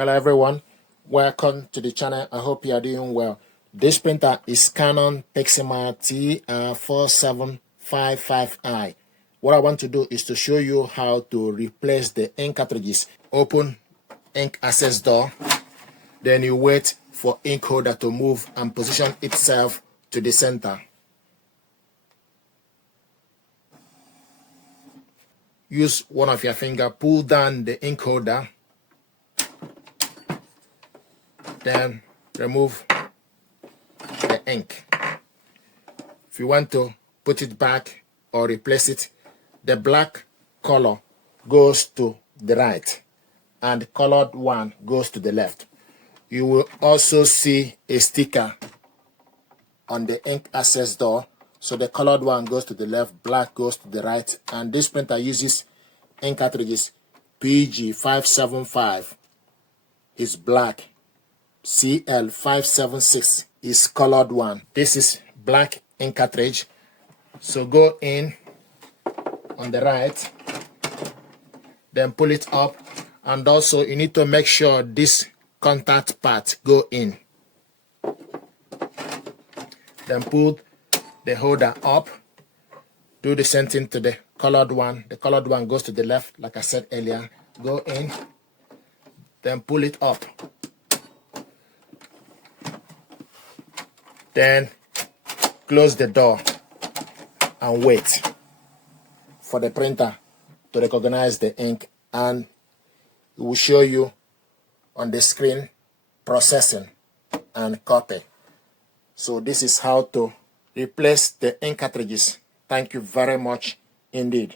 Hello everyone, welcome to the channel. I hope you are doing well. This printer is Canon Pixma TR4755i. What I want to do is to show you how to replace the ink cartridges. Open ink access door, then you wait for ink holder to move and position itself to the center. Use one of your fingers, pull down the ink holder, then remove the ink. If you want to put it back or replace it, the black color goes to the right and the colored one goes to the left. You will also see a sticker on the ink access door. So the colored one goes to the left, black goes to the right, and this printer uses ink cartridges PG575 is black, CL576 is colored one. This is black ink cartridge. So go in on the right, then pull it up, and also you need to make sure this contact part go in. Then pull the holder up, do the same thing to the colored one. The colored one goes to the left, like I said earlier. Go in, then pull it up. Then close the door and wait for the printer to recognize the ink, and it will show you on the screen processing and copy. So this is how to replace the ink cartridges. Thank you very much indeed.